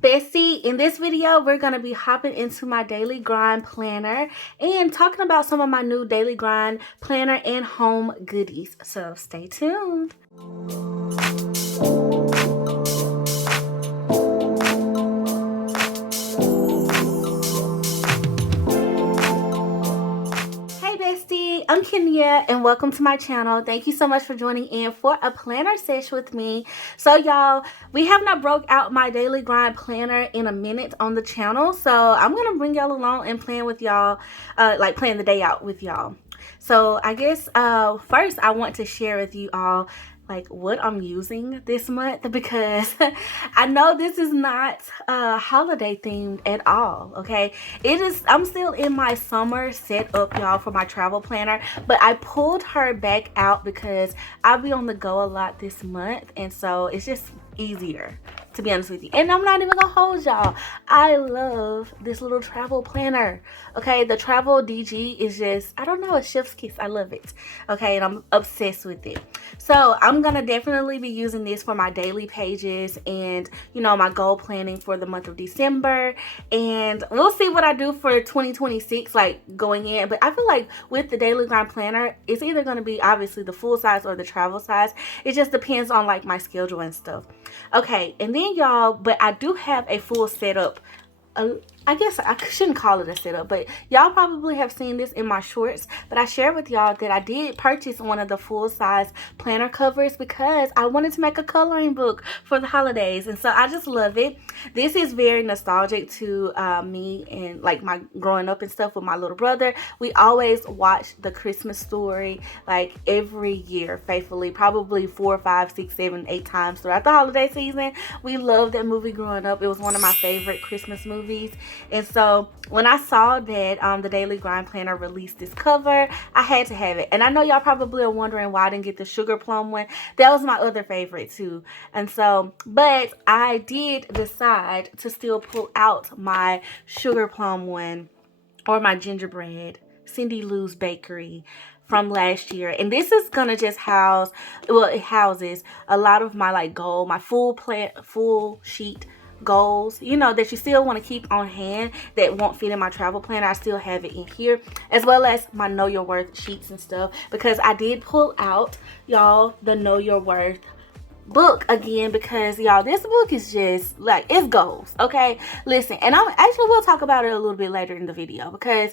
Bestie, in this video, we're going to be hopping into my daily grind planner and talking about some of my new daily grind planner and home goodies. So stay tuned. Hey Bestie, I'm Kenya and welcome to my channel. Thank you so much for joining in for a planner sesh with me. So y'all, we have not broke out my daily grind planner in a minute on the channel. So I'm going to bring y'all along and plan with y'all, plan the day out with y'all. So I guess first I want to share with you all what I'm using this month, because I know this is not holiday themed at all. Okay, I'm still in my summer setup, y'all, for my travel planner, but I pulled her back out because I'll be on the go a lot this month, and so it's just easier, to be honest with you. And I'm not even gonna hold y'all, I love this little travel planner. Okay, the travel DG is just, I don't know, a chef's kiss. I love it. Okay, and I'm obsessed with it. So I'm gonna definitely be using this for my daily pages and, you know, my goal planning for the month of December, and we'll see what I do for 2026 going in. But I feel like with the daily grind planner, it's either going to be obviously the full size or the travel size. It just depends on my schedule and stuff. Okay, and then y'all, but I do have a full setup. I guess I shouldn't call it a setup, but y'all probably have seen this in my shorts. But I shared with y'all that I did purchase one of the full-size planner covers because I wanted to make a coloring book for the holidays, and so I just love it. This is very nostalgic to me and my growing up and stuff with my little brother. We always watched The Christmas Story every year faithfully, probably 4, 5, 6, 7, 8 times throughout the holiday season. We loved that movie growing up. It was one of my favorite Christmas movies. And so when I saw that the Daily Grind Planner released this cover, I had to have it. And I know y'all probably are wondering why I didn't get the sugar plum one. That was my other favorite too. And so, but I did decide to still pull out my sugar plum one, or my gingerbread, Cindy Lou's Bakery, from last year. And this is gonna just house, well, it houses a lot of my goal, my full sheet goals, you know, that you still want to keep on hand that won't fit in my travel planner. I still have it in here, as well as my Know Your Worth sheets and stuff, because I did pull out, y'all, the Know Your Worth book again, because y'all, this book is just it's goals. Okay, listen, and we'll talk about it a little bit later in the video, because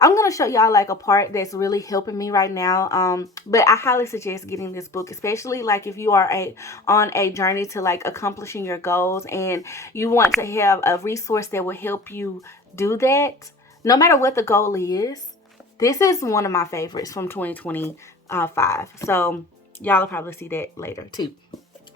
I'm going to show y'all a part that's really helping me right now. But I highly suggest getting this book, especially if you are on a journey to accomplishing your goals and you want to have a resource that will help you do that, no matter what the goal is. This is one of my favorites from 2025. So y'all will probably see that later too.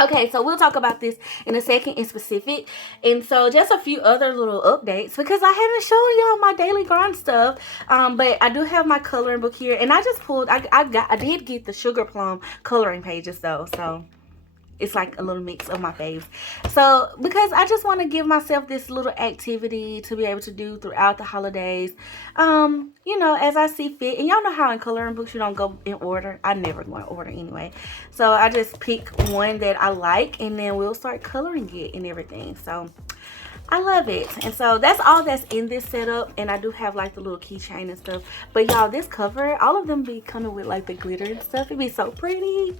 Okay, so we'll talk about this in a second in specific. And so just a few other little updates, because I haven't shown y'all my daily grind stuff. But I do have my coloring book here, and I just pulled, I did get the sugar plum coloring pages though. So it's a little mix of my faves. So because I just want to give myself this little activity to be able to do throughout the holidays, you know, as I see fit. And y'all know how in coloring books you don't go in order. I never go in order anyway. So I just pick one that I like, and then we'll start coloring it and everything. So I love it. And so that's all that's in this setup. And I do have the little keychain and stuff. But y'all, this cover, all of them be coming with the glitter and stuff. It'd be so pretty.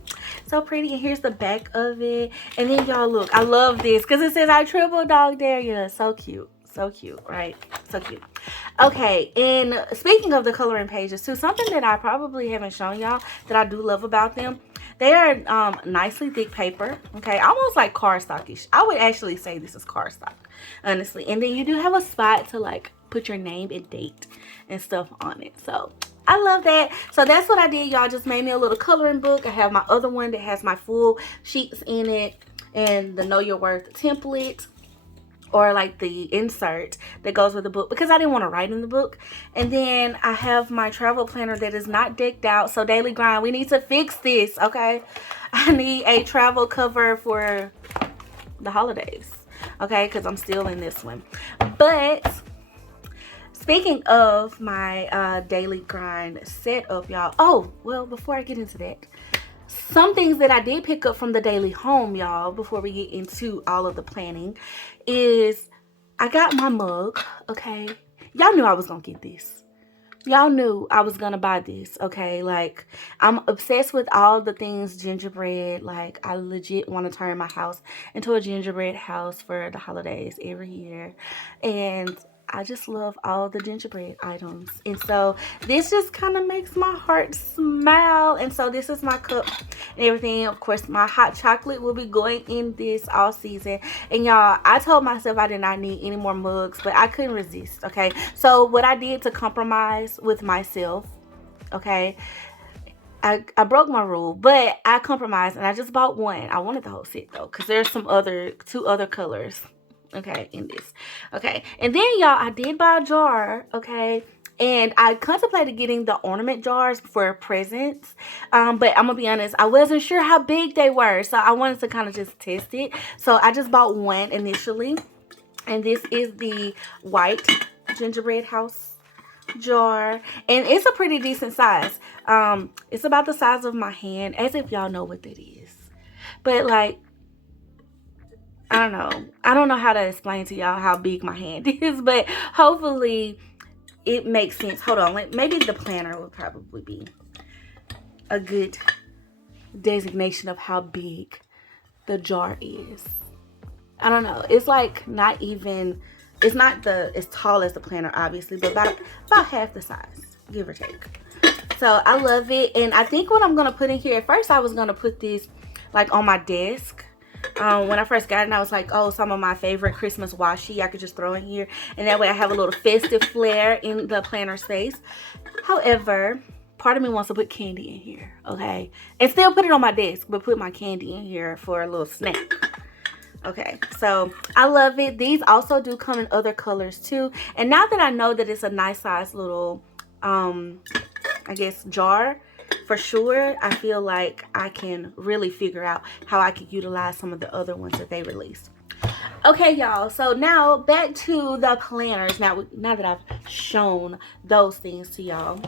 So pretty. And here's the back of it. And then y'all, look, I love this because it says I triple dog dare you. So cute. So cute, right? So cute. Okay, and speaking of the coloring pages too, something that I probably haven't shown y'all that I do love about them, they are nicely thick paper. Okay, almost like cardstockish. I would actually say this is cardstock, honestly. And then you do have a spot to put your name and date and stuff on it. So I love that. So that's what I did, y'all. Just made me a little coloring book. I have my other one that has my full sheets in it and the Know Your Worth template, or the insert that goes with the book, because I didn't want to write in the book. And then I have my travel planner that is not decked out. So daily grind, we need to fix this. Okay, I need a travel cover for the holidays, okay, because I'm still in this one. But speaking of my daily grind setup, y'all, oh well, before I get into that, some things that I did pick up from the daily home, y'all, before we get into all of the planning, is I got my mug, okay? Y'all knew I was gonna get this. Y'all knew I was gonna buy this, okay? Like, I'm obsessed with all the things gingerbread. Like, I legit want to turn my house into a gingerbread house for the holidays every year. And I just love all the gingerbread items. And so this just kind of makes my heart smile. And so this is my cup and everything. Of course, my hot chocolate will be going in this all season. And y'all, I told myself I did not need any more mugs, but I couldn't resist, okay? So what I did to compromise with myself, okay, I broke my rule, but I compromised and I just bought one. I wanted the whole set though, because there's some two other colors, okay, in this. Okay, and then y'all, I did buy a jar, okay, and I contemplated getting the ornament jars for presents, but I'm gonna be honest, I wasn't sure how big they were, so I wanted to kind of just test it. So I just bought one initially, and this is the white gingerbread house jar, and it's a pretty decent size. It's about the size of my hand, as if y'all know what that is. But like, I don't know how to explain to y'all how big my hand is, but hopefully it makes sense. Hold on, maybe the planner will probably be a good designation of how big the jar is. I don't know, it's like not even, it's not as tall as the planner obviously, but about half the size, give or take. So I love it. And I think what I'm gonna put in here, at first I was gonna put this like on my desk. When I first got it, I was like, oh, some of my favorite Christmas washi I could just throw in here, and that way I have a little festive flair in the planner space. However, part of me wants to put candy in here, okay, and still put it on my desk, but put my candy in here for a little snack. Okay, so I love it. These also do come in other colors too, and now that I know that it's a nice size little I guess jar, for sure I feel like I can really figure out how I could utilize some of the other ones that they released. Okay, y'all, so now back to the planners. Now that I've shown those things to y'all,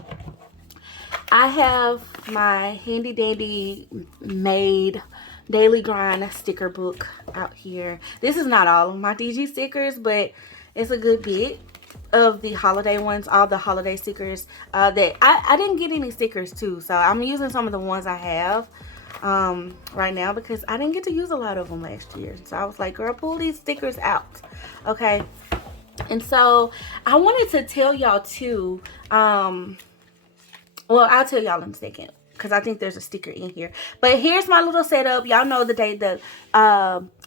I have my handy dandy made daily grind sticker book out here. This is not all of my DG stickers, but it's a good bit of the holiday ones, all the holiday stickers that I didn't get any stickers too, so I'm using some of the ones I have right now because I didn't get to use a lot of them last year. So I was like, girl, pull these stickers out, okay? And so I wanted to tell y'all too, well, I'll tell y'all in a second because I think there's a sticker in here. But here's my little setup. Y'all know the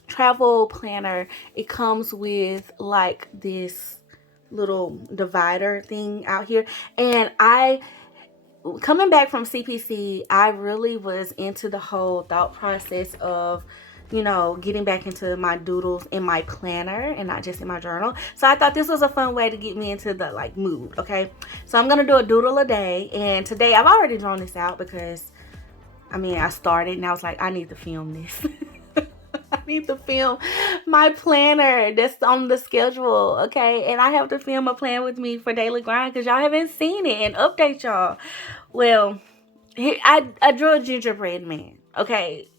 travel planner, it comes with like this little divider thing out here, and coming back from CPC, I really was into the whole thought process of, you know, getting back into my doodles in my planner and not just in my journal. So I thought this was a fun way to get me into the like mood. Okay, so I'm gonna do a doodle a day, and today I've already drawn this out because I mean I started and I was like, I need to film this. I need to film my planner that's on the schedule, okay? And I have to film a plan with me for Daily Grind because y'all haven't seen it and update y'all. Well, here, I drew a gingerbread man, okay?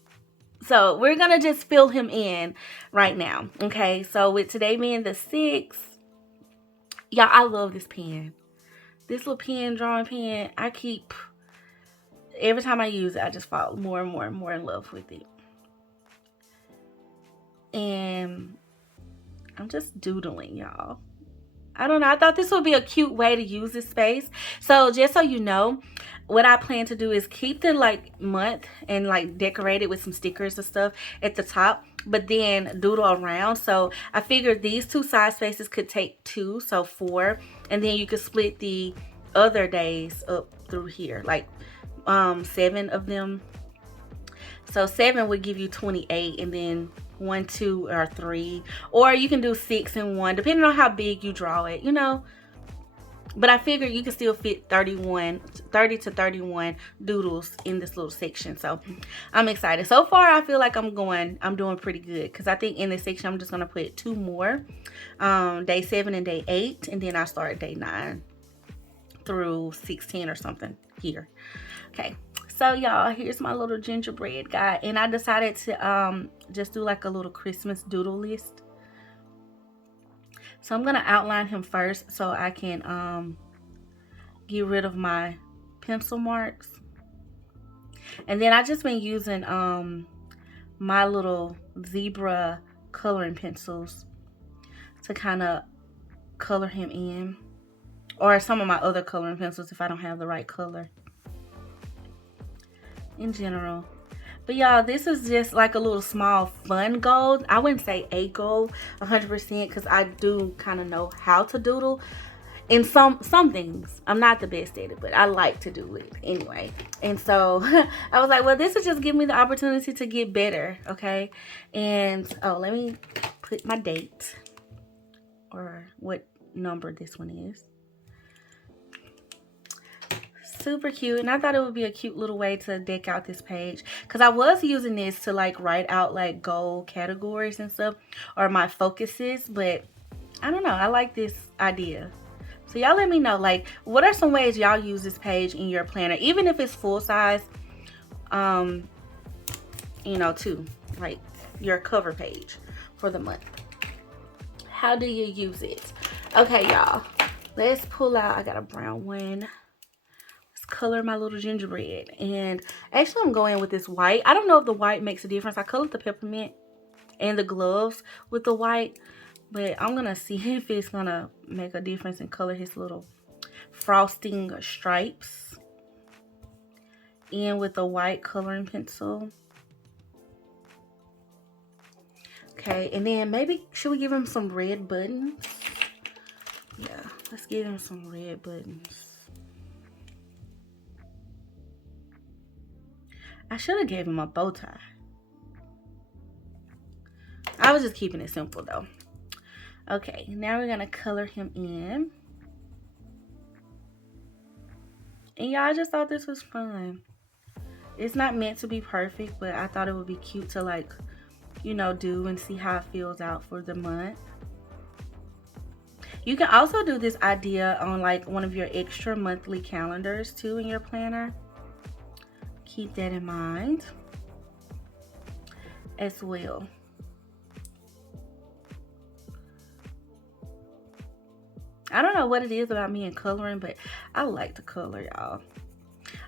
So we're going to just fill him in right now, okay? So with today being the 6th, y'all, I love this pen. This little pen, drawing pen, every time I use it, I just fall more and more and more in love with it. And I'm just doodling, y'all. I don't know, I thought this would be a cute way to use this space. So just so you know, what I plan to do is keep the like month and like decorate it with some stickers and stuff at the top, but then doodle around. So I figured these two side spaces could take 2, so 4, and then you could split the other days up through here, like 7 of them. So 7 would give you 28, and then 1, 2, or 3, or you can do 6 and 1, depending on how big you draw it, you know. But I figured you can still fit 30 to 31 doodles in this little section. So I'm excited. So far, I feel like I'm doing pretty good, because I think in this section I'm just gonna put 2 more, day 7 and day 8, and then I start day 9 through 16 or something here. Okay. So y'all, here's my little gingerbread guy, and I decided to just do like a little Christmas doodle list. So I'm going to outline him first so I can get rid of my pencil marks. And then I just been using my little zebra coloring pencils to kind of color him in, or some of my other coloring pencils if I don't have the right color in general. But y'all, this is just like a little small fun goal. I wouldn't say a goal 100% because I do kind of know how to doodle. In some things, I'm not the best at it, but I like to do it anyway. And so I was like, well, this is just giving me the opportunity to get better, okay? And oh, let me put my date, or what number this one is. Super cute. And I thought it would be a cute little way to deck out this page, because I was using this to like write out like goal categories and stuff, or my focuses, but I don't know, I like this idea. So y'all let me know, like, what are some ways y'all use this page in your planner, even if it's full size, you know, too, like your cover page for the month. How do you use it? Okay, y'all, let's pull out, I got a brown one. Let's color my little gingerbread. And actually I'm going with this white. I don't know if the white makes a difference. I colored the peppermint and the gloves with the white, but I'm gonna see if it's gonna make a difference and color his little frosting stripes in with the white coloring pencil. Okay, and then maybe, should we give him some red buttons? Yeah, let's give him some red buttons. I should have gave him a bow tie. I was just keeping it simple though. Okay, now we're gonna color him in. And y'all, I just thought this was fun. It's not meant to be perfect, but I thought it would be cute to, like, you know, do and see how it feels out for the month. You can also do this idea on like one of your extra monthly calendars too in your planner. Keep that in mind as well. I don't know what it is about me and coloring, but I like to color, y'all.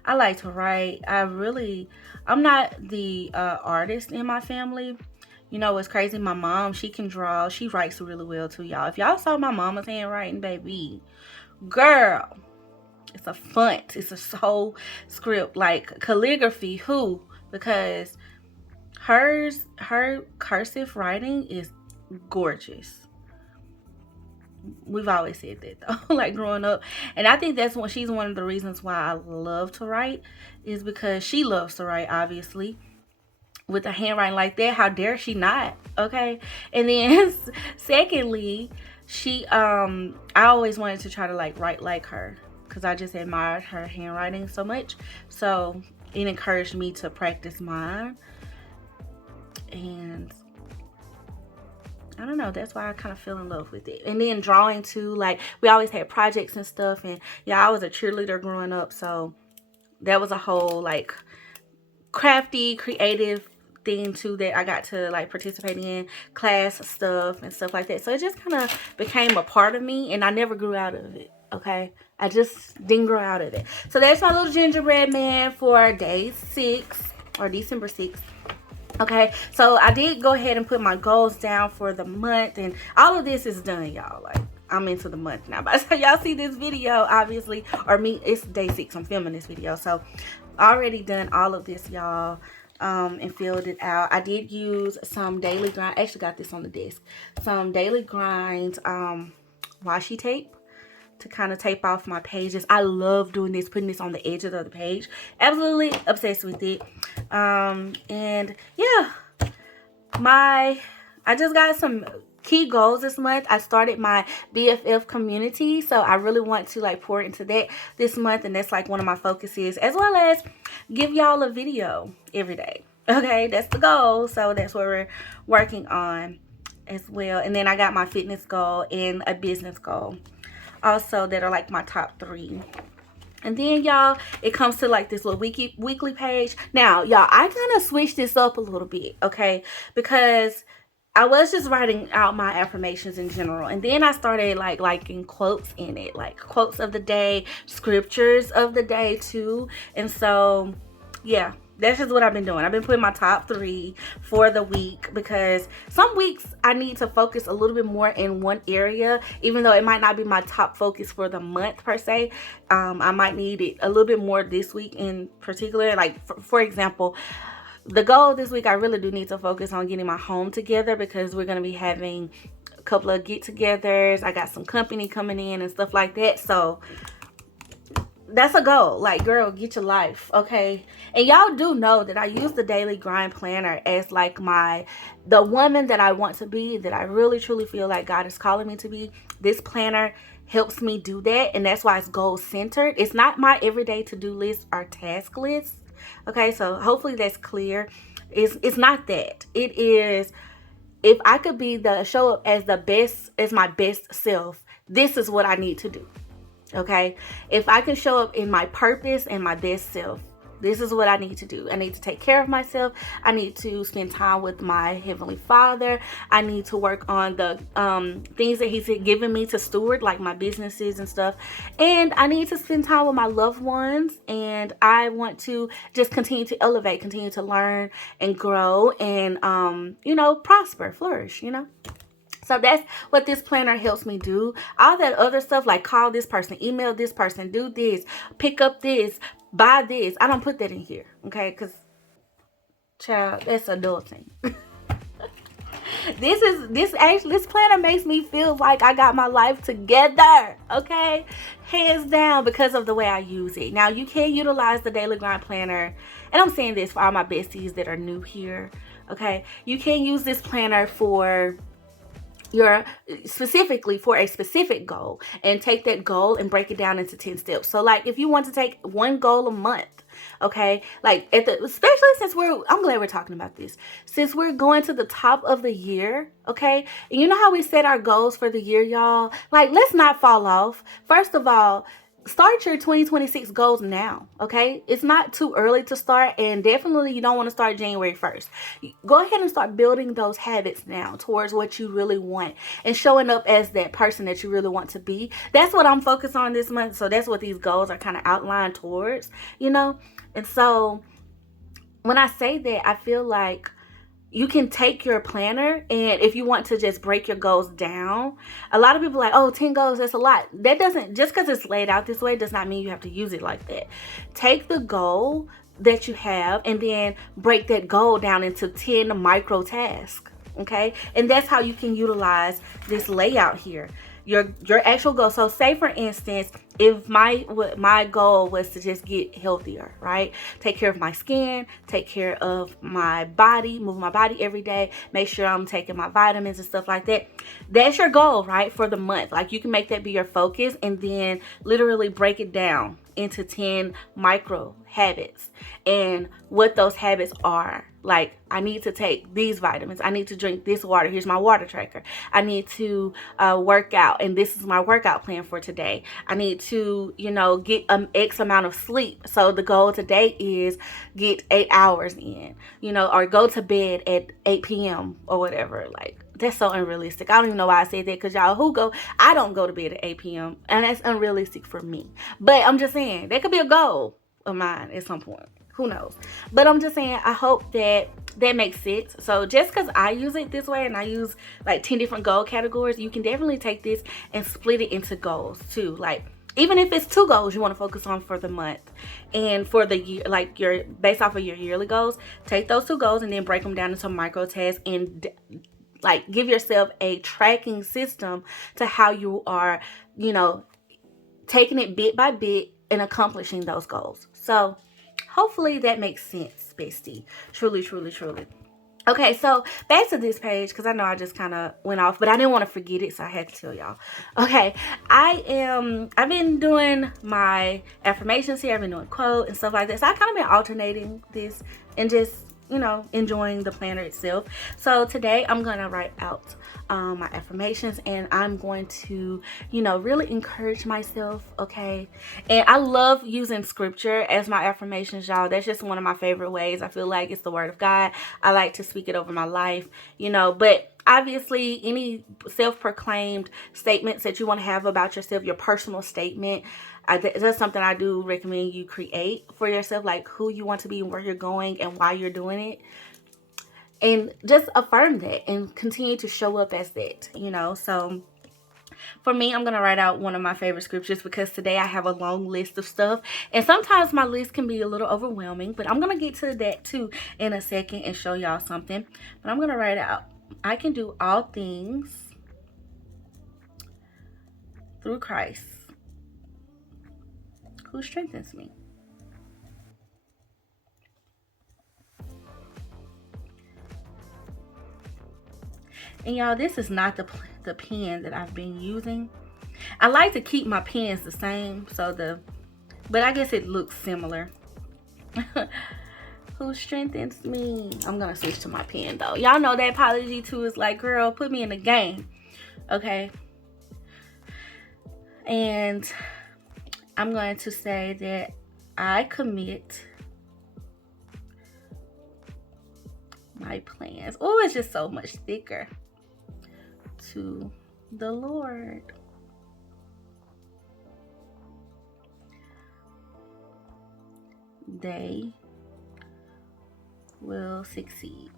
I like to write. I'm not the artist in my family. You know what's crazy? My mom, she can draw. She writes really well too, y'all. If y'all saw my mama's handwriting, baby, girl, it's a font. It's a whole script, like calligraphy. Who? Because her cursive writing is gorgeous. We've always said that though, like growing up. And I think that's when she's one of the reasons why I love to write, is because she loves to write, obviously. With a handwriting like that, how dare she not? Okay. And then secondly, I always wanted to try to like write like her, because I just admired her handwriting so much. So it encouraged me to practice mine. And I don't know, that's why I kind of fell in love with it. And then drawing too, like we always had projects and stuff, and yeah, I was a cheerleader growing up, so that was a whole like crafty, creative thing too that I got to like participate in, class stuff and stuff like that. So it just kind of became a part of me, and I never grew out of it. Okay, I just didn't grow out of it. So that's my little gingerbread man for day 6, or December 6th. Okay, so I did go ahead and put my goals down for the month, and all of this is done, y'all. Like, I'm into the month now. By the time y'all see this video, obviously, or me, it's day 6. I'm filming this video, so already done all of this, y'all, and filled it out. I did use some daily grind. I actually got this on the desk. Some daily grind washi tape to kind of tape off my pages. I love doing this, putting this on the edges of the page. Absolutely obsessed with it. And yeah, I just got some key goals this month. I started my BFF community, so I really want to like pour into that this month, and that's like one of my focuses, as well as give y'all a video every day. Okay, that's the goal. So that's what we're working on as well. And then I got my fitness goal and a business goal also that are like my top 3. And then y'all, it comes to like this little weekly page. Now y'all, I kind of switched this up a little bit, okay, because I was just writing out my affirmations in general, and then I started like liking quotes in it, like quotes of the day, scriptures of the day too. And so yeah, that's just what I've been doing. I've been putting my top 3 for the week, because some weeks I need to focus a little bit more in one area, even though it might not be my top focus for the month per se. I might need it a little bit more this week in particular. Like for example, the goal this week, I really do need to focus on getting my home together, because we're going to be having a couple of get-togethers. I got some company coming in and stuff like that. So that's a goal. Like, girl, get your life, okay? And y'all do know that I use the Daily Grind Planner as like the woman that I want to be, that I really truly feel like God is calling me to be. This planner helps me do that, and that's why it's goal-centered. It's not my everyday to-do list or task list. Okay, so hopefully that's clear. It's not that. It is, if I could be show up as my best self, this is what I need to do. Okay, if I can show up in my purpose and my best self, this is what I need to do. I need to take care of myself. I need to spend time with my Heavenly Father. I need to work on the things that He's given me to steward, like my businesses and stuff. And I need to spend time with my loved ones. And I want to just continue to elevate, continue to learn and grow and, prosper, flourish, So that's what this planner helps me do. All that other stuff, like call this person, email this person, do this, pick up this, buy this, I don't put that in here, okay? Because, child, that's adulting. This planner makes me feel like I got my life together, okay? Hands down, because of the way I use it. Now, you can utilize the Daily Grind Planner, and I'm saying this for all my besties that are new here, okay? You can use this planner specifically for a specific goal, and take that goal and break it down into 10 steps. So like if you want to take one goal a month, okay, like especially since I'm glad we're talking about this, since we're going to the top of the year, okay, and you know how we set our goals for the year, y'all, like let's not fall off. First of all, start your 2026 goals now, okay? It's not too early to start, and definitely you don't want to start January 1st. Go ahead and start building those habits now towards what you really want and showing up as that person that you really want to be. That's what I'm focused on this month, so that's what these goals are kind of outlined towards, And so when I say that, I feel like you can take your planner, and if you want to just break your goals down, a lot of people are like, oh, 10 goals, that's a lot. That doesn't, just because it's laid out this way does not mean you have to use it like that. Take the goal that you have and then break that goal down into 10 micro tasks, okay? And that's how you can utilize this layout here. Your actual goal. So say for instance, if my goal was to just get healthier, right? Take care of my skin, take care of my body, move my body every day, make sure I'm taking my vitamins and stuff like that. That's your goal, right? For the month. Like you can make that be your focus, and then literally break it down into 10 micro habits and what those habits are. Like, I need to take these vitamins. I need to drink this water. Here's my water tracker. I need to work out, and this is my workout plan for today. I need to, get X amount of sleep. So the goal today is get 8 hours in, or go to bed at 8 p.m. or whatever. Like, that's so unrealistic. I don't even know why I said that, because y'all I don't go to bed at 8 p.m. and that's unrealistic for me. But I'm just saying, that could be a goal of mine at some point. Who knows? But I'm just saying, I hope that makes sense. So just because I use it this way, and I use like 10 different goal categories, you can definitely take this and split it into goals too. Like, even if it's 2 goals you want to focus on for the month, and for the year, like based off of your yearly goals, take those 2 goals and then break them down into micro tasks, and like give yourself a tracking system to how you are, taking it bit by bit and accomplishing those goals. So hopefully that makes sense, bestie. Truly, truly, truly. Okay, so back to this page, because I know I just kind of went off, but I didn't want to forget it, so I had to tell y'all. Okay, I've been doing my affirmations here. I've been doing quote and stuff like that. So I kind of been alternating this and just, enjoying the planner itself. So today I'm going to write out my affirmations, and I'm going to, really encourage myself, okay? And I love using scripture as my affirmations, y'all. That's just one of my favorite ways. I feel like it's the word of God. I like to speak it over my life, but Obviously, any self-proclaimed statements that you want to have about yourself, your personal statement, that's something I do recommend you create for yourself, like who you want to be and where you're going and why you're doing it. And just affirm that and continue to show up as that, you know. So for me, I'm going to write out one of my favorite scriptures because today I have a long list of stuff. And sometimes my list can be a little overwhelming, but I'm going to get to that too in a second and show y'all something. But I'm going to write out, I can do all things through Christ who strengthens me. And y'all, this is not the pen that I've been using. I like to keep my pens the same, but I guess it looks similar. Who strengthens me? I'm gonna switch to my pen though. Y'all know that apology too is like, girl, put me in the game. Okay. And I'm going to say that I commit my plans. Oh, it's just so much thicker. To the Lord. They will succeed.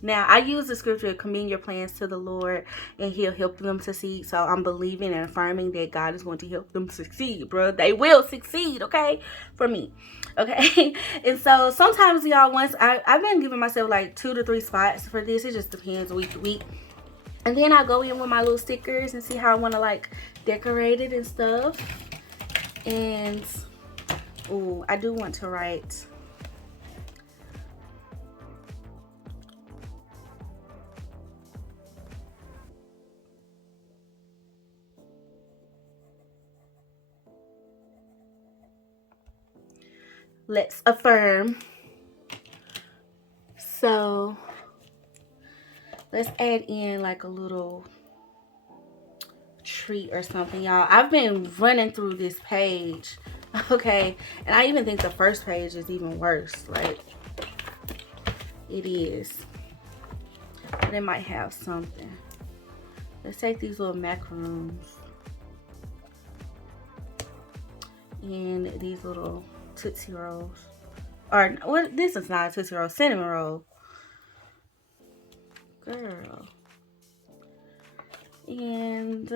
Now, I use the scripture, commend your plans to the Lord and he'll help them succeed. So I'm believing and affirming that God is going to help them succeed, bro. They will succeed, okay? For me, okay? And so sometimes, y'all, once I've been giving myself like 2 to 3 spots for this. It just depends week to week. And then I go in with my little stickers and see how I want to like decorate it and stuff. And, oh, I do want to write... Let's affirm. So let's add in like a little treat or something, y'all. I've been running through this page, okay, and I even think the first page is even worse. Like, it is, but it might have something. Let's take these little macaroons and these little Tootsie Rolls. Or, what? This is not a Tootsie Roll, cinnamon roll. Girl. And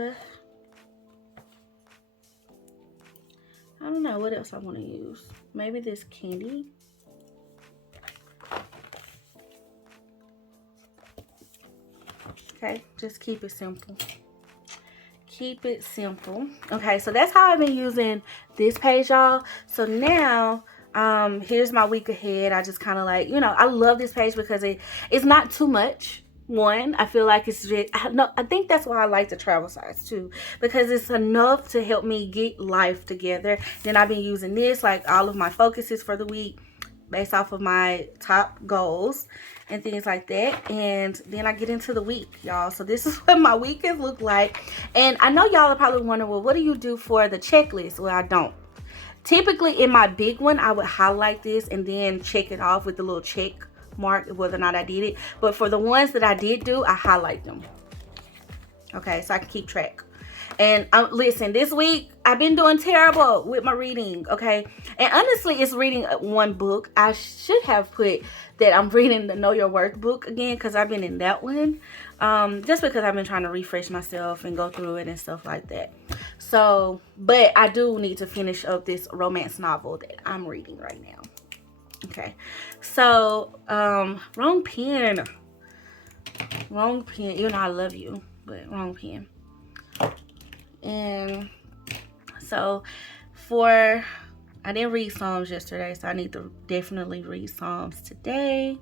I don't know what else I want to use. Maybe this candy. Okay, just keep it simple. Keep it simple. Okay, so that's how I've been using this page, y'all. So now here's my week ahead. I just kind of like, you know, I love this page because it's not too much. One, I feel like it's just, I think that's why I like the travel size too, because it's enough to help me get life together. Then I've been using this, like all of my focuses for the week based off of my top goals and things like that. And then I get into the week, y'all. So this is what my weekends look like. And I know y'all are probably wondering, well, what do you do for the checklist? Well, I don't. Typically in my big one, I would highlight this and then check it off with the little check mark whether or not I did it. But for the ones that I did do, I highlight them. Okay, so I can keep track. And listen, this week I've been doing terrible with my reading, okay? And honestly, it's reading one book. I should have put that I'm reading the Know Your Worth book again, because I've been in that one. Just because I've been trying to refresh myself and go through it and stuff like that. So, but I do need to finish up this romance novel that I'm reading right now. Okay, so wrong pen. Wrong pen. Even though I love you, but wrong pen. And so I didn't read Psalms yesterday, so I need to definitely read Psalms today.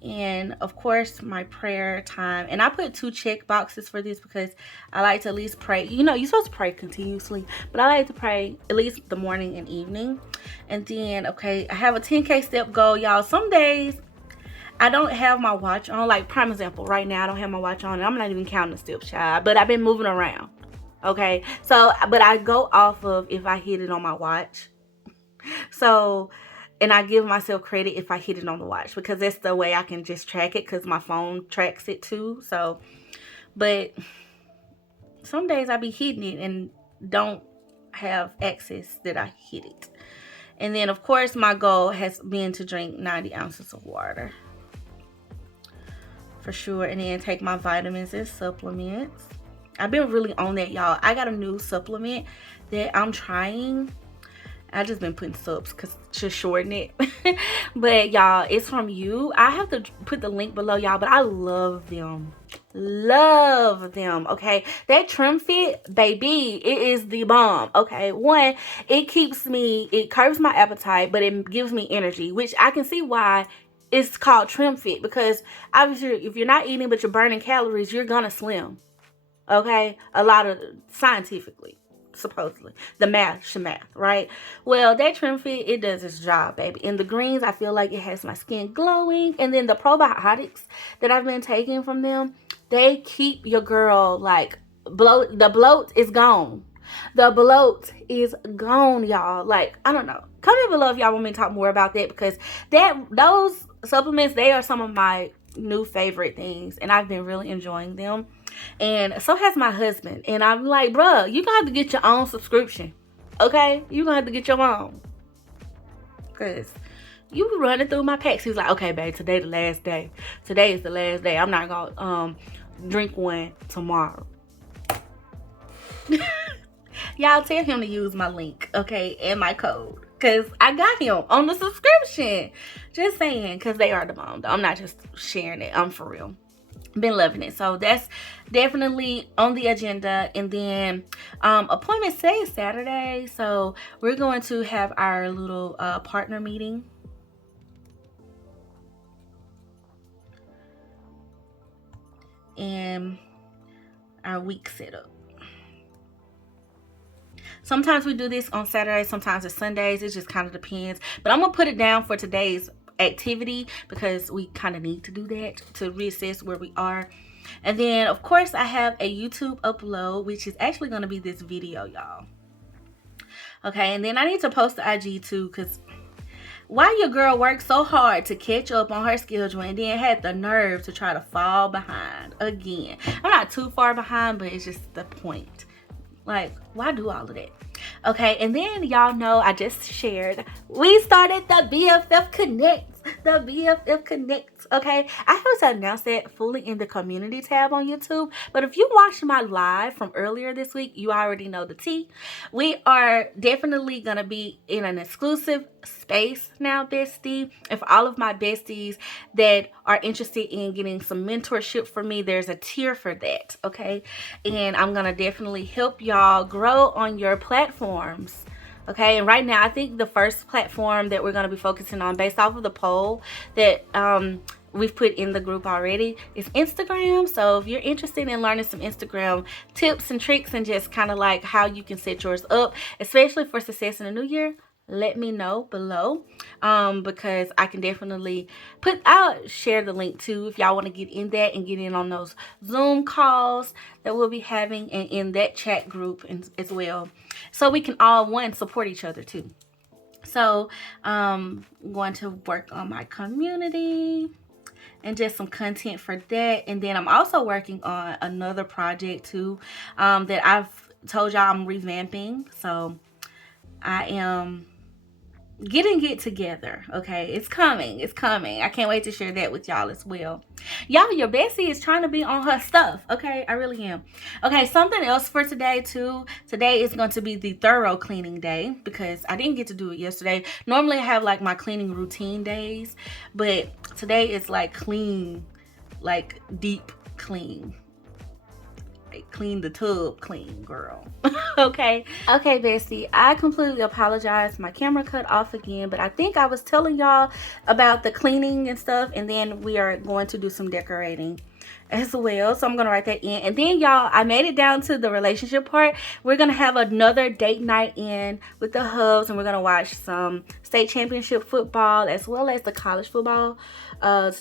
And of course, my prayer time. And I put 2 check boxes for this because I like to at least pray. You know, you're supposed to pray continuously, but I like to pray at least the morning and evening. And then, okay, I have a 10K step goal, y'all. Some days I don't have my watch on. Like, prime example, right now I don't have my watch on, and I'm not even counting the steps, child. But I've been moving around. Okay, so, but I go off of if I hit it on my watch. So And I give myself credit if I hit it on the watch, because that's the way I can just track it, because my phone tracks it too. So, but some days I be hitting it and don't have access that I hit it. And then, of course, my goal has been to drink 90 ounces of water. For sure. And then take my vitamins and supplements. I've been really on that, y'all. I got a new supplement that I'm trying. I just been putting subs because to shorten it. But y'all, it's from You. I have to put the link below, y'all, but I love them. Love them. Okay, that Trim Fit, baby, it is the bomb. Okay, one, it curbs my appetite, but it gives me energy, which I can see why it's called Trim Fit, because obviously if you're not eating but you're burning calories, you're gonna slim. Okay, a lot of scientifically, supposedly, the math, right? Well, that Trim Fit, it does its job, baby. In the greens, I feel like it has my skin glowing. And then the probiotics that I've been taking from them, they keep your girl like the bloat is gone. The bloat is gone, y'all. Like, I don't know. Comment below if y'all want me to talk more about that, because those supplements, they are some of my new favorite things, and I've been really enjoying them. And so has my husband. And I'm like, bruh, you gonna have to get your own subscription. Okay? You gonna have to get your own. Because you be running through my packs. He's like, okay, babe, today the last day. Today is the last day. I'm not gonna drink one tomorrow. Y'all tell him to use my link, okay, and my code, because I got him on the subscription. Just saying, because they are the bomb. I'm not just sharing it. I'm for real. Been loving it. So that's definitely on the agenda. And then appointment today is Saturday, so we're going to have our little partner meeting. And our week setup. Sometimes we do this on Saturdays, sometimes it's Sundays. It just kind of depends. But I'm going to put it down for today's activity, because we kind of need to do that to reassess where we are. And then, of course, I have a YouTube upload, which is actually going to be this video, y'all. Okay, and then I need to post the IG too, because why your girl worked so hard to catch up on her schedule and then had the nerve to try to fall behind again. I'm not too far behind, but it's just the point. Like, why do all of that? Okay, and then y'all know I just shared, we started the BFF Connect. The BFF Connect, okay? I have to announce that fully in the community tab on YouTube. But if you watched my live from earlier this week, you already know the tea. We are definitely going to be in an exclusive space now, bestie. And for all of my besties that are interested in getting some mentorship from me, there's a tier for that, okay? And I'm going to definitely help y'all grow on your platforms. Okay, and right now I think the first platform that we're going to be focusing on, based off of the poll that we've put in the group already, is Instagram. So if you're interested in learning some Instagram tips and tricks and just kind of like how you can set yours up, especially for success in the new year, let me know below, because I can definitely I'll share the link too if y'all want to get in that and get in on those Zoom calls that we'll be having, and in that chat group as well, so we can all support each other too. So I'm going to work on my community and just some content for that. And then I'm also working on another project too, that I've told y'all I'm revamping. So I am getting it together. Okay, it's coming. I can't wait to share that with y'all as well. Y'all, your bestie is trying to be on her stuff. Okay, I really am. Okay, something else for today too. Today is going to be the thorough cleaning day, because I didn't get to do it yesterday. Normally I have like my cleaning routine days, but today is like clean, like deep clean. Clean the tub clean, girl. Okay, bestie, I completely apologize. My camera cut off again, but I think I was telling y'all about the cleaning and stuff, and then we are going to do some decorating as well. So I'm gonna write that in. And then y'all, I made it down to the relationship part. We're gonna have another date night in with the hubs, and we're gonna watch some state championship football as well as the college football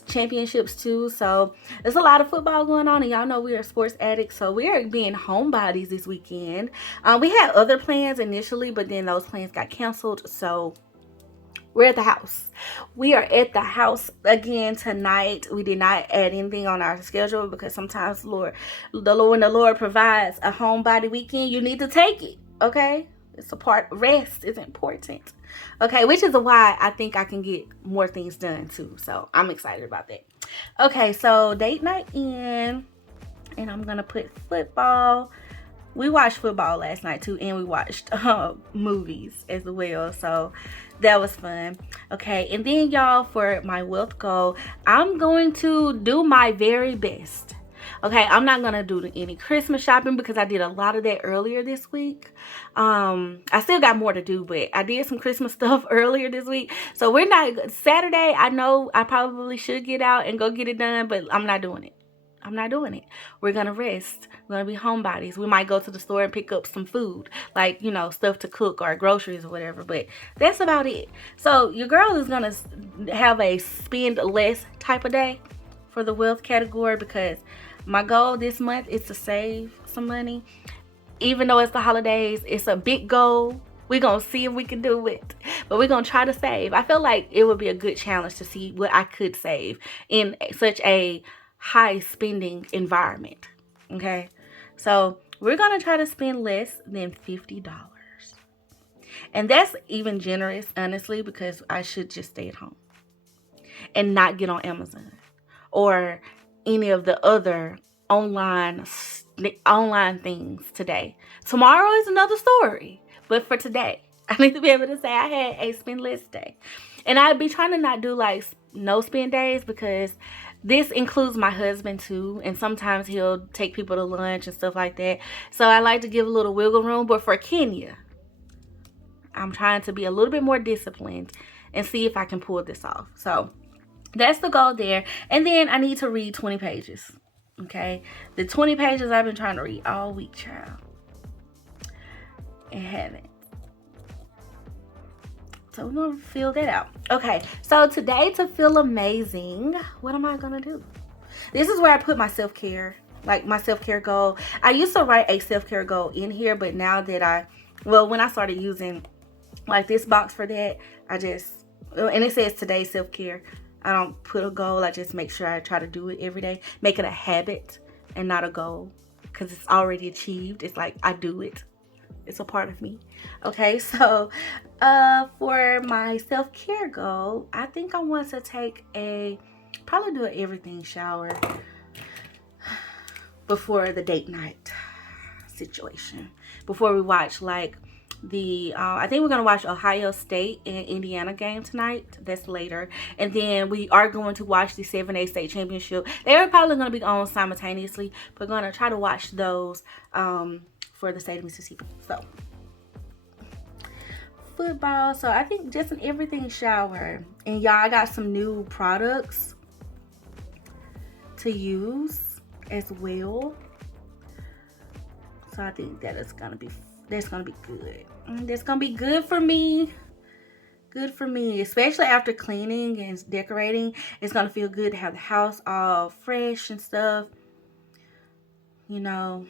championships too. So there's a lot of football going on, and y'all know we are sports addicts, so we are being homebodies this weekend. We had other plans initially, but then those plans got canceled, so We're at the house. We are at the house again tonight. We did not add anything on our schedule because sometimes when the Lord provides a homebody weekend, you need to take it. Okay? It's a part. Rest is important. Okay, which is why I think I can get more things done too. So I'm excited about that. Okay, so date night in, and I'm gonna put football. We watched football last night too, and we watched movies as well, so that was fun. Okay, and then y'all, for my wealth goal, I'm going to do my very best. Okay, I'm not gonna do any Christmas shopping because I did a lot of that earlier this week. I still got more to do, but I did some Christmas stuff earlier this week. So we're not, Saturday, I know I probably should get out and go get it done, but I'm not doing it. I'm not doing it. We're gonna rest. We're gonna be homebodies. We might go to the store and pick up some food, like, you know, stuff to cook or groceries or whatever, but that's about it. So your girl is gonna have a spend less type of day for the wealth category, because my goal this month is to save some money. Even though it's the holidays, it's a big goal. We're gonna see if we can do it, but we're gonna try to save. I feel like it would be a good challenge to see what I could save in such a high spending environment. Okay, so we're gonna try to spend less than $50, and that's even generous, honestly, because I should just stay at home and not get on Amazon or any of the other online things today. Tomorrow is another story, but for today, I need to be able to say I had a spend less day. And I'd be trying to not do like no spend days, because this includes my husband too, and sometimes he'll take people to lunch and stuff like that. So I like to give a little wiggle room. But for Kenya, I'm trying to be a little bit more disciplined and see if I can pull this off. So that's the goal there. And then I need to read 20 pages. Okay, the 20 pages I've been trying to read all week, child, and haven't. So we're gonna fill that out. Okay, so today, to feel amazing, what am I gonna do? This is where I put my self-care, like my self-care goal. I used to write a self-care goal in here, but now that when I started using like this box for that, and it says today's self-care. I don't put a goal. I just make sure I try to do it every day. Make it a habit and not a goal, because it's already achieved. It's like I do it. It's a part of me. Okay, so for my self-care goal, I think I want to probably do an everything shower before the date night situation. Before we watch like I think we're gonna watch Ohio State and Indiana game tonight. That's later. And then we are going to watch the 7A state championship. They're probably gonna be on simultaneously. We're gonna try to watch those for the state of Mississippi. So football. So I think just an everything shower. And y'all, I got some new products to use as well. So I think that's gonna be good. That's gonna be good for me. Good for me, especially after cleaning and decorating. It's gonna feel good to have the house all fresh and stuff. You know.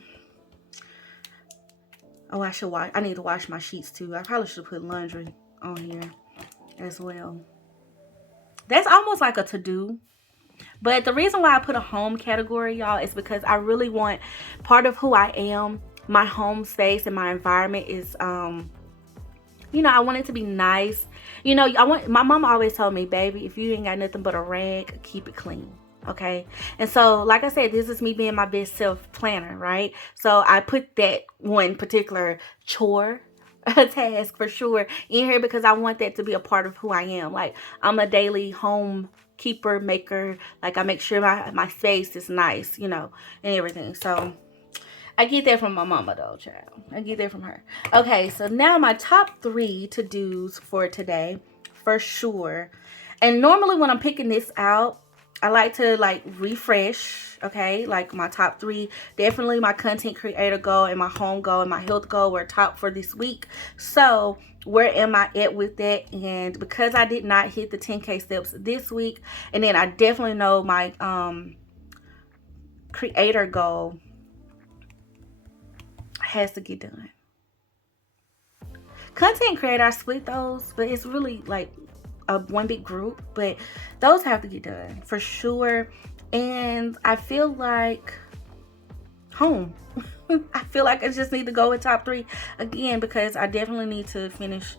Oh, I need to wash my sheets too. I probably should put laundry on here as well. That's almost like a to-do. But the reason why I put a home category, y'all, is because I really want part of who I am. My home space and my environment is, you know, I want it to be nice. You know, my mom always told me, baby, if you ain't got nothing but a rag, keep it clean. Okay. And so, like I said, this is me being my best self planner, right? So I put that one particular chore task for sure in here, because I want that to be a part of who I am. Like, I'm a daily home keeper, maker. Like, I make sure my space is nice, you know, and everything. So I get that from my mama though, child. I get that from her. Okay, so now my top 3 to-dos for today, for sure. And normally when I'm picking this out, I like to like refresh, okay? Like my top 3, definitely my content creator goal and my home goal and my health goal were top for this week. So where am I at with that? And because I did not hit the 10K steps this week, and then I definitely know my creator goal has to get done. Content creator, I split those, but it's really like one big group, but those have to get done for sure. And I feel like home. I feel like I just need to go with top 3 again, because I definitely need to finish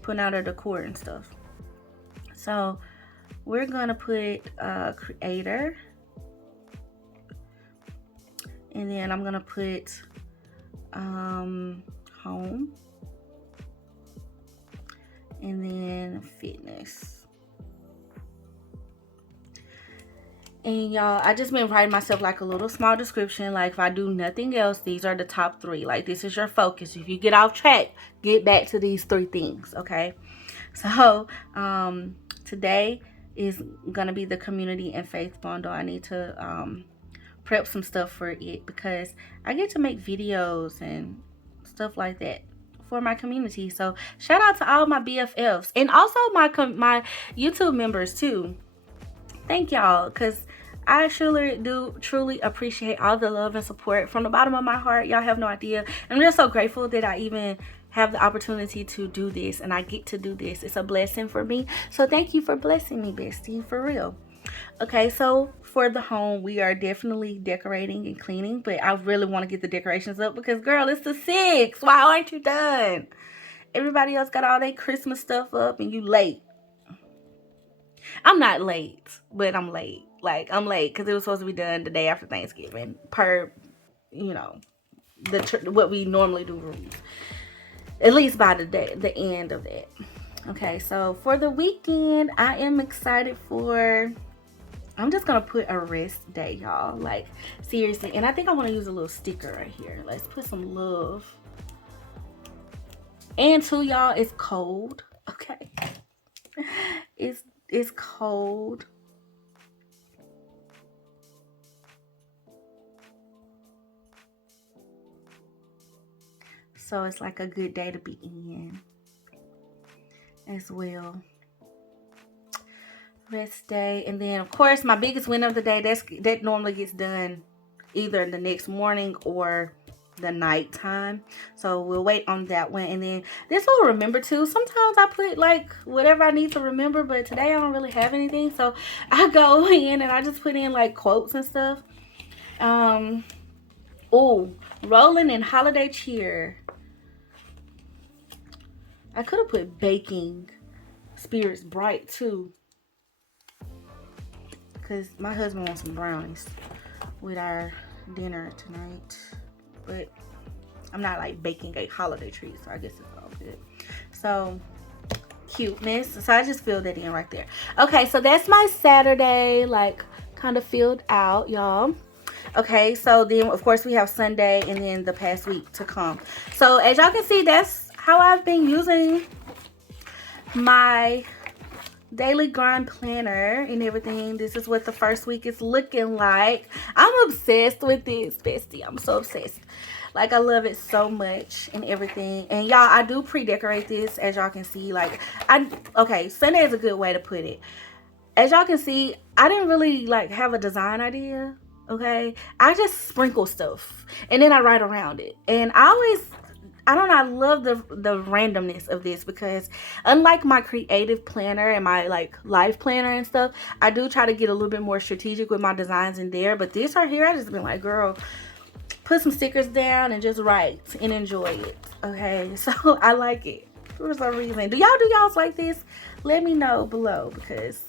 putting out our decor and stuff. So we're gonna put creator, and then I'm gonna put home, and then fitness. And y'all, I just been writing myself like a little small description, like if I do nothing else, these are the top 3. Like, this is your focus. If you get off track, get back to these 3 things, okay? So today is gonna be the community and faith bundle. I need to prep some stuff for it, because I get to make videos and stuff like that for my community. So shout out to all my BFFs, and also my YouTube members too. Thank y'all, because I surely do truly appreciate all the love and support from the bottom of my heart. Y'all have no idea. I'm just so grateful that I even have the opportunity to do this, and I get to do this. It's a blessing for me. So thank you for blessing me, bestie, for real. Okay, so for the home, we are definitely decorating and cleaning, but I really want to get the decorations up because, girl, it's the 6th. Why aren't you done? Everybody else got all their Christmas stuff up, and you late. I'm not late, but I'm late. Like, I'm late because it was supposed to be done the day after Thanksgiving, per, you know, what we normally do, at least by the end of that. Okay, so for the weekend, I am excited for, I'm just gonna put a rest day, y'all. Like, seriously. And I think I want to use a little sticker right here. Let's put some love. And too, y'all, it's cold. Okay, it's cold. So it's like a good day to be in as well. Rest day. And then, of course, my biggest win of the day, that normally gets done either the next morning or the nighttime. So we'll wait on that one. And then this will remember too. Sometimes I put like whatever I need to remember, but today I don't really have anything. So I go in and I just put in like quotes and stuff. Oh, rolling in holiday cheer. I could have put baking spirits bright too, because my husband wants some brownies with our dinner tonight. But I'm not like baking a holiday tree, so I guess it's all good. So cuteness. So I just filled that in right there. Okay, so that's my Saturday, like kind of filled out, y'all. Okay, so then of course we have Sunday and then the past week to come. So as y'all can see, that's how I've been using my daily grind planner and everything. This is what the first week is looking like. I'm obsessed with this, bestie. I'm so obsessed. Like, I love it so much and everything. And y'all, I do pre-decorate this, as y'all can see. Like, okay, Sunday is a good way to put it. As y'all can see, I didn't really like have a design idea. Okay, I just sprinkle stuff and then I write around it. And I don't know, I love the randomness of this, because unlike my creative planner and my like life planner and stuff, I do try to get a little bit more strategic with my designs in there. But this right here, I just been like, girl, put some stickers down and just write and enjoy it. Okay, so I like it for some reason. Do y'all's like this? Let me know below, because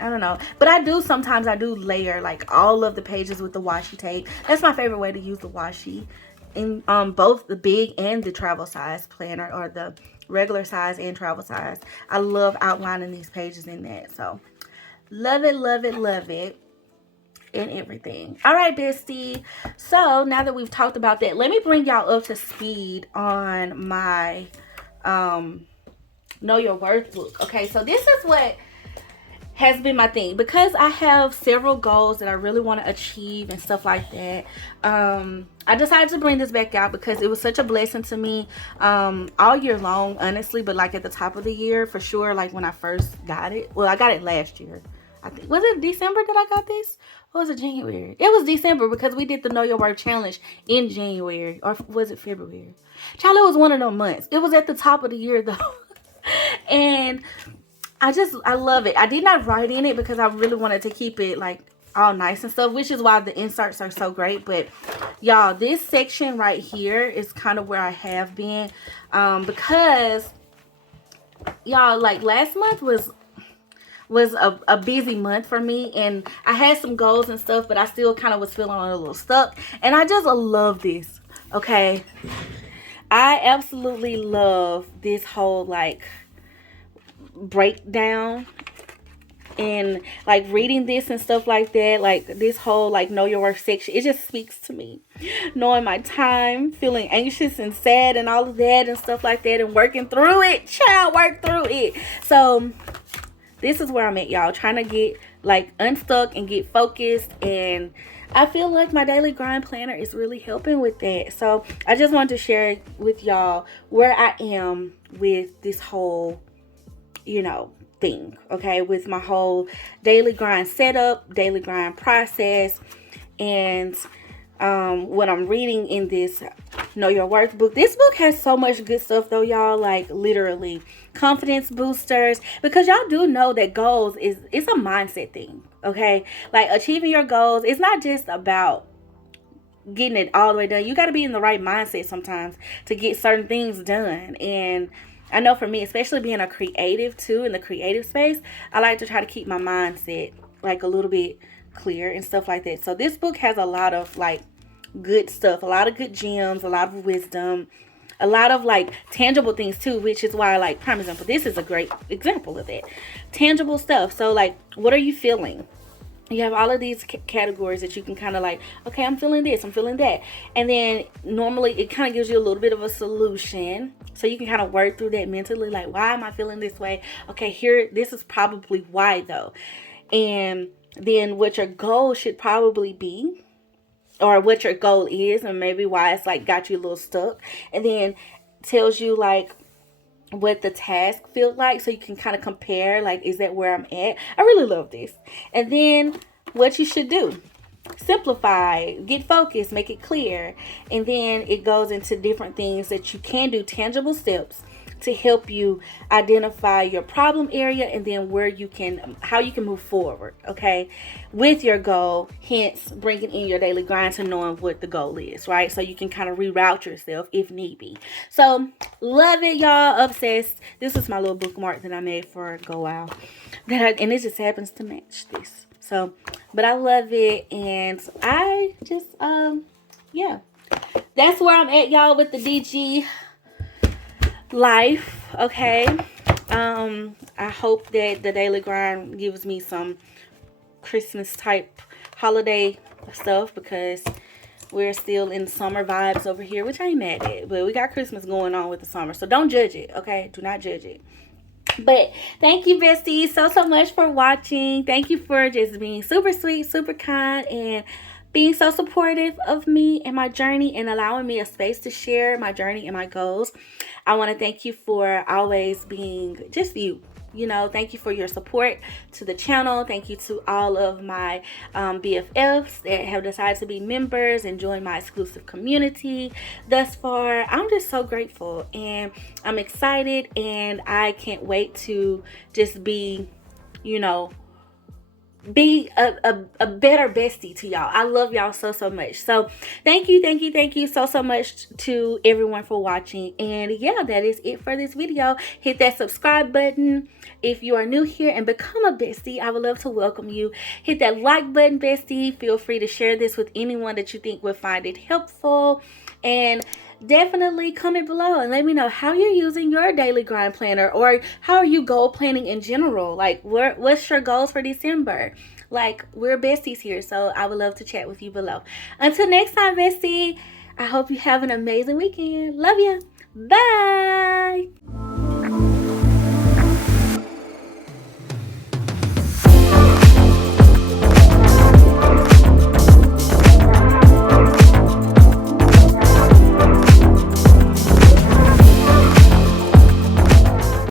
I don't know. But sometimes I do layer like all of the pages with the washi tape. That's my favorite way to use the washi, in both the big and the travel size planner, or the regular size and travel size. I love outlining these pages in that. So love it, love it, love it, and everything. All right, bestie. So now that we've talked about that, let me bring y'all up to speed on my know your worth book. Okay, so this is what has been my thing, because I have several goals that I really want to achieve and stuff like that. I decided to bring this back out because it was such a blessing to me all year long, honestly, but like at the top of the year for sure. Like when I first got it, well, I got it last year. I think, was it December that I got this, or was it January? It was December, because we did the Know Your Worth challenge in January, or was it February? Child, it was one of those months. It was at the top of the year though. And I love it. I did not write in it because I really wanted to keep it like all nice and stuff, which is why the inserts are so great. But y'all, this section right here is kind of where I have been, because y'all, like last month was a busy month for me, and I had some goals and stuff, but I still kind of was feeling a little stuck, and I just love this. Okay, I absolutely love this whole like breakdown, and like reading this and stuff like that, like this whole like know your worth section, it just speaks to me. Knowing my time, feeling anxious and sad and all of that and stuff like that, and working through it, child, work through it. So this is where I'm at, y'all, trying to get like unstuck and get focused, and I feel like my daily grind planner is really helping with that. So I just wanted to share with y'all where I am with this whole, you know, thing, okay, with my whole daily grind setup, daily grind process, and what I'm reading in this Know Your Worth book. This book has so much good stuff though, y'all, like literally confidence boosters, because y'all do know that goals it's a mindset thing, okay? Like achieving your goals, it's not just about getting it all the way done. You got to be in the right mindset sometimes to get certain things done. And I know for me, especially being a creative too, in the creative space, I like to try to keep my mindset like a little bit clear and stuff like that. So this book has a lot of like good stuff, a lot of good gems, a lot of wisdom, a lot of like tangible things too, which is why I like, prime example, this is a great example of that. Tangible stuff. So like, what are you feeling? You have all of these categories that you can kind of like, okay, I'm feeling this, I'm feeling that. And then normally it kind of gives you a little bit of a solution. So you can kind of work through that mentally. Like, why am I feeling this way? Okay, here, this is probably why though. And then what your goal should probably be, or what your goal is, and maybe why it's like got you a little stuck. And then tells you like what the task feel like, so you can kind of compare, like, is that where I'm at? I really love this. And then what you should do: simplify, get focused, make it clear. And then it goes into different things that you can do, tangible steps to help you identify your problem area, and then where you can, how you can move forward, okay, with your goal, hence bringing in your daily grind to knowing what the goal is, right? So you can kind of reroute yourself if need be. So love it, y'all. Obsessed. This is my little bookmark that I made for Go Out, and it just happens to match this. So, but I love it, and I just yeah, that's where I'm at, y'all, with the DG life. Okay, I hope that the daily grind gives me some Christmas type holiday stuff, because we're still in summer vibes over here, which I ain't mad at, but we got Christmas going on with the summer, so don't judge it, okay? Do not judge it. But thank you, besties, so much for watching. Thank you for just being super sweet, super kind, and being so supportive of me and my journey, and allowing me a space to share my journey and my goals. I want to thank you for always being just you. You know, thank you for your support to the channel. Thank you to all of my BFFs that have decided to be members and join my exclusive community thus far. I'm just so grateful, and I'm excited, and I can't wait to just be, you know, be a better bestie to y'all. I love y'all so much. So thank you so much to everyone for watching. And yeah, that is it for this video. Hit that subscribe button if you are new here and become a bestie. I would love to welcome you. Hit that like button, bestie. Feel free to share this with anyone that you think would find it helpful, and definitely comment below and let me know how you're using your daily grind planner, or how are you goal planning in general. Like, what's your goals for December? Like, we're besties here, so I would love to chat with you below. Until next time, bestie, I hope you have an amazing weekend. Love you. Bye.